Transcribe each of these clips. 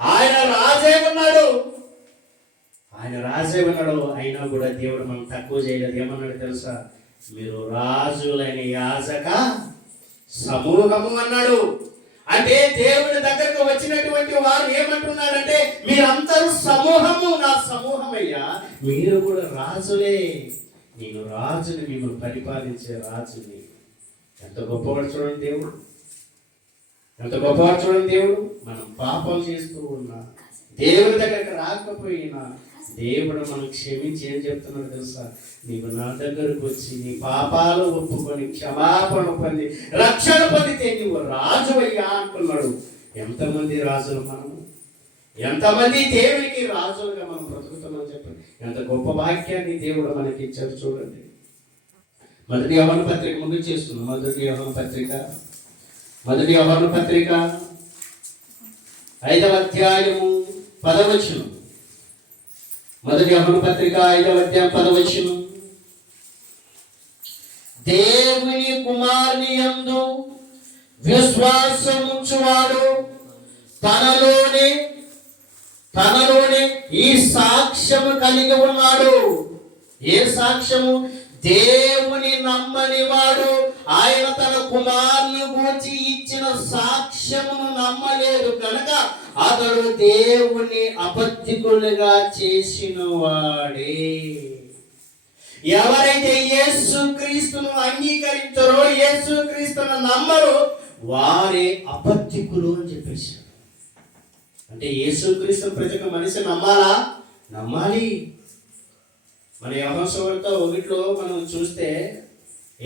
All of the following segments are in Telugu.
ఆయన రాజే ఉన్నాడు, ఆయన రాజే ఉన్నాడు. అయినా కూడా దేవుడు మనం తక్కువ చేయలేదు. ఏమన్నాడు తెలుసా? మీరు రాజులని యాజక సమూహము అన్నాడు. అంటే దేవుని దగ్గరకు వచ్చినటువంటి వారు ఏమంటున్నాడంటే, మీరందరూ సమూహము, నా సమూహమయ్యా, మీరు కూడా రాజులే, నేను రాజుని, మిమ్మల్ని పరిపాలించే రాజుని. ఎంత గొప్పవాడు చూడండి దేవుడు, ఎంత గొప్పవాడు చూడండి దేవుడు. మనం పాపం చేస్తూ ఉన్నా, దేవుని దగ్గరకు రాకపోయినా దేవుడు మనం క్షమించి ఏం చెప్తున్నాడు తెలుసా? నీవు నా దగ్గరకు వచ్చి నీ పాపాలు ఒప్పుకొని క్షమాపణ పొంది రక్షణ పొందితే నీవు రాజు అయ్యా అంటున్నాడు. ఎంతమంది రాజులు మనము, ఎంతమంది దేవునికి రాజులుగా మనం బ్రతుకుతున్నాం చెప్పండి. ఎంత గొప్ప వాక్యాన్ని దేవుడు మనకి ఇచ్చాడు చూడండి. మొదటి యోహాను పత్రిక ముందు చేస్తున్నాం. మొదటి యోహాను పత్రిక 5వ అధ్యాయము 10వ వచనం. మొదటి యోహాను పత్రిక 5వ అధ్యాయం 10వ వచనం. దేవుని కుమారుని యందు విశ్వాసముంచువాడు తనలోనే ఈ సాక్ష్యము కలిగి ఉన్నాడు. ఏ సాక్ష్యము? దేవుని నమ్మని వాడు ఆయన తన కుమారుని గూర్చి ఇచ్చిన సాక్ష్యమును నమ్మలేదు కనుక అతడు దేవుని అబద్ధికులుగా చేసిన వాడే. ఎవరైతే యేసుక్రీస్తును అంగీకరించారో, యేసుక్రీస్తును నమ్మరో, వారే అబద్ధికులు అని చెప్పేశారు. అంటే యేసుక్రీస్తు ప్రతి ఒక్క మనిషి నమ్మాలా? నమ్మాలి. మన యోహాను సువార్త 1లో మనం చూస్తే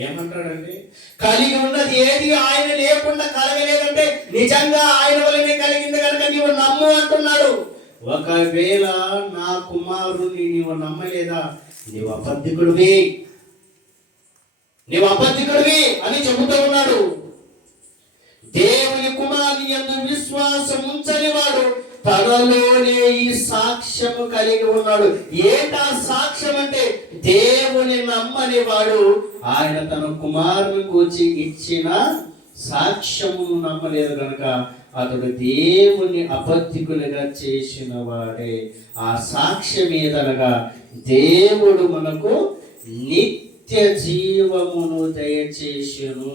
ఏమంటాడంటే, కలిగి ఉన్నది ఏది ఆయన లేకుండా కలగలేదంటే నిజంగా ఆయన వల్లనే కలిగింది కనుక నీవు నమ్ము అంటున్నాడు. ఒకవేళ నా కుమారుని నీవు నమ్మలేదా, నీవు అబద్ధికుడివి అని చెబుతూ ఉన్నాడు. దేవుని కుమారుని యందు విశ్వాసం ఉంచని వాడు తనలోనే ఈ సాక్ష్యము కలిగి ఉన్నాడు. ఏంటా సాక్ష్యం అంటే, దేవుని నమ్మని వాడు ఆయన తన కుమారుని గురించి ఇచ్చిన సాక్ష్యమును నమ్మలేదు కనుక అతడు దేవుని అబద్ధికులుగా చేసిన వాడే. ఆ సాక్ష్యం ఏదనగా దేవుడు మనకు నిత్య జీవమును దయచేసెను.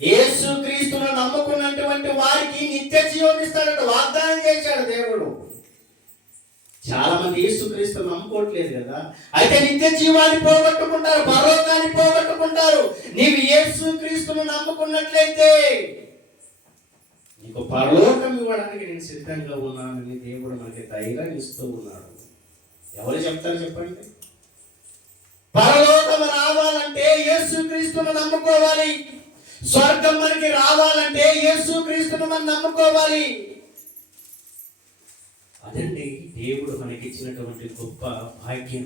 యేసుక్రీస్తును నమ్ముకున్నటువంటి వారికి నిత్య జీవం ఇస్తాడట, వాగ్దానం చేశాడు దేవుడు. చాలా మంది యేసుక్రీస్తు నమ్ముకోవట్లేదు కదా, అయితే నిత్య జీవాన్ని పోగొట్టుకుంటారు, పరలోకాన్ని పోగొట్టుకుంటారు. నీవు యేసుక్రీస్తును నమ్ముకున్నట్లయితే నీకు పరలోకం ఇవ్వడానికి నేను సిద్ధంగా ఉన్నానని దేవుడు మనకి ధైర్యాన్ని ఇస్తూ ఉన్నాడు. ఎవరు చెప్తారు చెప్పండి? పరలోకం రావాలంటే యేసుక్రీస్తును నమ్ముకోవాలి. స్వర్గం మనకి రావాలంటే యేసుక్రీస్తును మనం నమ్ముకోవాలి. అదండి దేవుడు మనకి ఇచ్చినటువంటి గొప్ప భాగ్యం.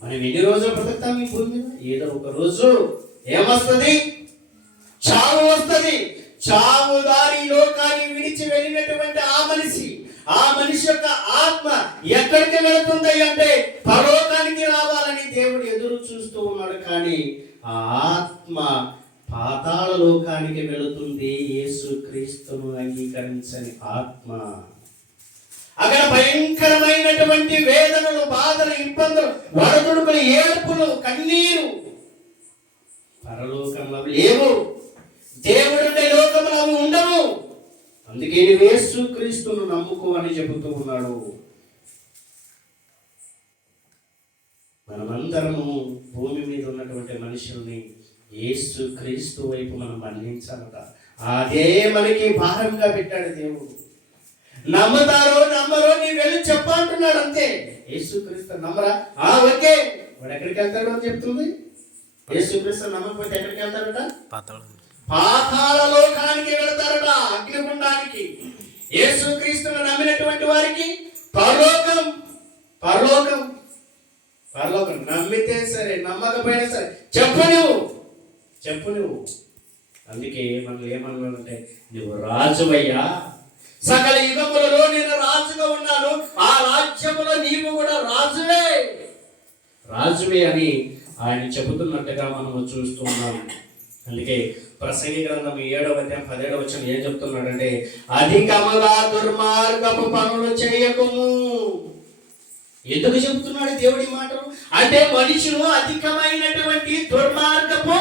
మనం ఎన్ని రోజులు బ్రతుకుతాం ఈ భూమి మీద? ఏదో ఒక రోజు ఏమొస్తుంది? చావు వస్తుంది. చావు దారి లోకాన్ని విడిచి వెళ్ళినటువంటి ఆ మనిషి యొక్క ఆత్మ ఎక్కడికి వెళుతుంది అంటే పరలోకానికి రావాలని దేవుడు ఎదురు చూస్తూ ఉన్నాడు. కానీ ఆ ఆత్మ పాతాళ లోకానికి వెళుతుంది. యేసుక్రీస్తును అంగీకరించని ఆత్మ. అక్కడ భయంకరమైనటువంటి వేదనలు, బాధలు, ఇబ్బందులు, వడదుడుకులు, ఏడుపులు, కన్నీరు పరలోకంలో లేవు. దేవుడుండే లోకంలో అవి ఉండవు. అందుకే యేసుక్రీస్తును నమ్ముకో అని చెబుతూ ఉన్నాడు. మనమందరము భూమి మీద ఉన్నటువంటి మనుషుల్ని యేసుక్రీస్తు వైపు మనం మళ్ళించాలట. అదే మనకి భారంగా పెట్టాడు దేవుడు. నమ్ముతారో నమ్మరో నీ వెళ్ళి చెప్పంటున్నాడు అంతే. యేసుక్రీస్తు నమ్మరా? ఓకే, వాడు ఎక్కడికి వెళ్తాడు అని చెప్తుంది. యేసుక్రీస్తు నమ్మకపోతే ఎక్కడికి వెళ్తాడట? పాతాళ లోకానికి వెళ్తారట, అగ్నిగుండానికి. యేసుక్రీస్తును నమ్మినటువంటి వారికి పరలోకం. పరలోకం పరలోకం నమ్మితే సరే, నమ్మకపోయినా సరే చెప్పు నువ్వు. అందుకే మనం ఏమన్నాడంటే, నువ్వు రాజువయ్యా, సకల యుగములలో నేను రాజుగా ఉన్నాను, ఆ రాజ్యములో నీవు కూడా రాజువే అని ఆయన చెబుతున్నట్టుగా మనము చూస్తూ ఉన్నాము. అందుకే ప్రసంగి గ్రంథం 7వ అధ్యాయం 17వ వచనం ఏం చెప్తున్నాడంటే, అధికముగా దుర్మార్గపు పనులు చేయకుము. ఎందుకు చెప్తున్నాడు దేవుడి మాటలు అంటే మనుషులు అధికమైనటువంటి దుర్మార్గపు